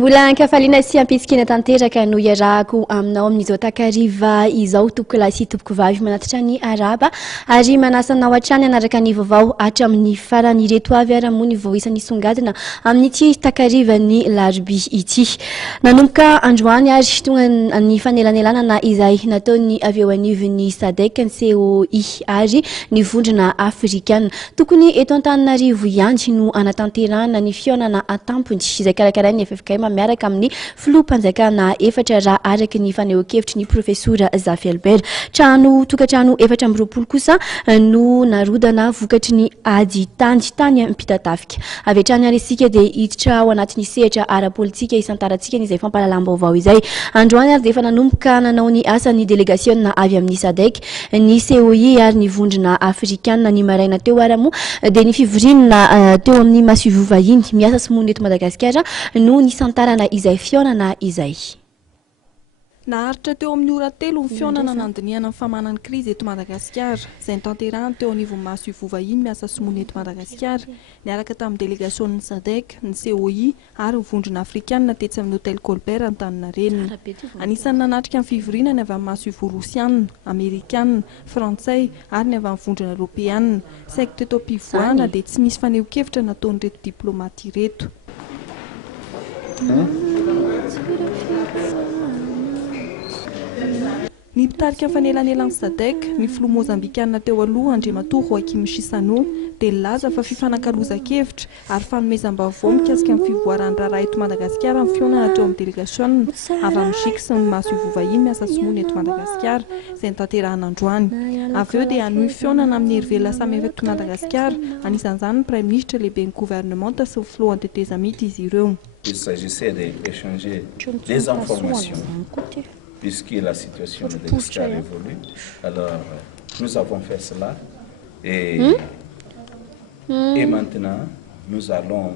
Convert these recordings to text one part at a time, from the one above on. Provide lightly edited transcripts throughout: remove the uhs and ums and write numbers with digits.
Mbola ankafaliana sy ampisikina tanteraka no iarahako aminao amin'izao takariva izao toko lahy sy tompoko vavy manatitra ny araba ary manasanao hatrany anaraka ny vaovao hatramin'ny farany ireto avy ary moa ny voisan'ny songadina amin'ity takariva ny larbi ity. Nanomboka androany ary tonga ny fanelanelana izay nataony avy eo anivon'ny SADC ny COI ary ny vondrona Afrikanina. Tokony eto Antananarivo ihany no anatanterahana ny fihaonana atampony izay karakarain'ny FFK miaraka amin'ny filoham-panjakana efatra raha araky ny fanehoan-kevitry ny profesora Zafy Albert. Tokantrano efatra amby roapolo kosa no narodana vokatry ny ady tany ampitatafika. Avy hatrany ary isika dia hiditra ao anatin'ny sehatra ara-politika isantarantsika izay fampahalalam-baovao izay. Androany ary dia efa nanomboka nanao ny asany delegasionina avy amin'ny SADC, ny COI ary ny vondrona Afrikanina ny maraina teo ary moa dia ny fivoriana teo amin'ny masoivoho vahiny miasa sy monina eto Madagasikara no nisantarana izay fihaonana izay. Naharitra teo amin'ny ora telo ny fihaonana nandiniana amin'ny famanan'ny krizy eto Madagasikara, izay nitanterahany teo anivon'ny masoivoho vahiny miasa sy monina eto Madagasikara, niaraka tamin'ny delegasion'ny SADC, ny COI ary ny vondrona Afrikanina tetsy amin'ny hôtel Colbert Antaninarenina. Anisan'ny nanatrika amin'ny fivoriana ny avy amin'ny masoivoho Rosianina, Amerikanina, Frantsay ary ny avy amin'ny vondrona Europeanina. Saiko teto am-pivoahana dia tsy misy faneho-kevitra nataon'ireto diplomaty ireto. Ny mpitarika ny fanelanelan'ny SADC, ny filoha mozambikanina teo aloha Andriamatoa Joaquim Chissano dia laza fa fifanankalozan-kevitra ary fanomezam-baovao mikasika amin'ny fivoaran'ny raharaha eto Madagasikara amin'ny fihaonana teo amin'ny delegasionina avy amin'ny SIC sy ny masoivoho vahiny miasa sy monina eto Madagasikara izay nitanterahana androany. Avy eo dia hanohy fihaonana amin'ny hery samy eto Madagasikara, anisan'izany ny Prime Ministre lehiben'ny gouvernemanta sy ny filoha antetezamity izy ireo. Il s'agissait d'échanger des informations puisque la situation de Madagascar évolue. Alors, nous avons fait cela et maintenant, nous allons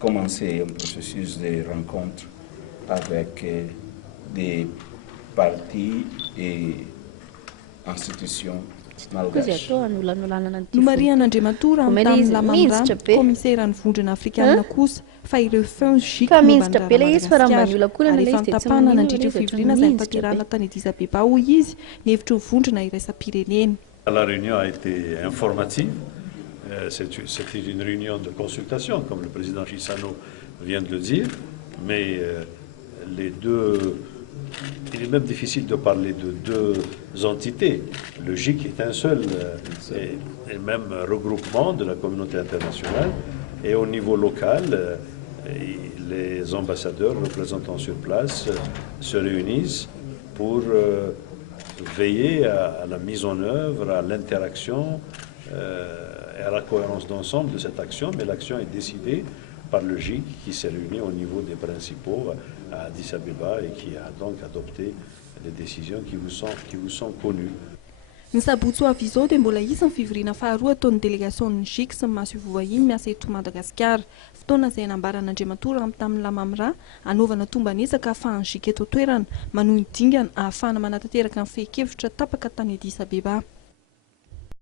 commencer un processus de rencontre avec des partis et institutions malgaches. Numariana Andriamatora amin'ny lamamra komiseran'ny vondrona Afrikanina kosa fa ireo feon SIC tapana nandritra fivoriana izay nitanterahana tany Addis Abeba hoy izy ny hevitra ho vondrona iraisam-pirenena. La réunion a été informative. C'était une réunion de consultation, comme le président Chissano vient de le dire, mais il est même difficile de parler de deux entités. Le GIC est un seul et même regroupement de la communauté internationale. Et au niveau local, les ambassadeurs représentants sur place se réunissent pour veiller à la mise en œuvre, à l'interaction et à la cohérence d'ensemble de cette action. Mais l'action est décidée par le GIC qui s'est réuni au niveau des principaux à Addis Abeba et qui a donc adopté les décisions qui vous sont connues. Ny sabotsy ho avy izao dia mbola isan'ny fivoriana faharoa ataon'ny delegasion'ny SIC sy ny masoivoho vahiny miasa eto Madagasikara. Fotoana izay nambaran'Andriamatoa tamin'ny lamamra anaovana tombanezaka ahafahan'ny SIC eto toerana manohy ny dingana ahafahana manatanteraka ny fehi-kevitra tapaka tany Addis Abeba.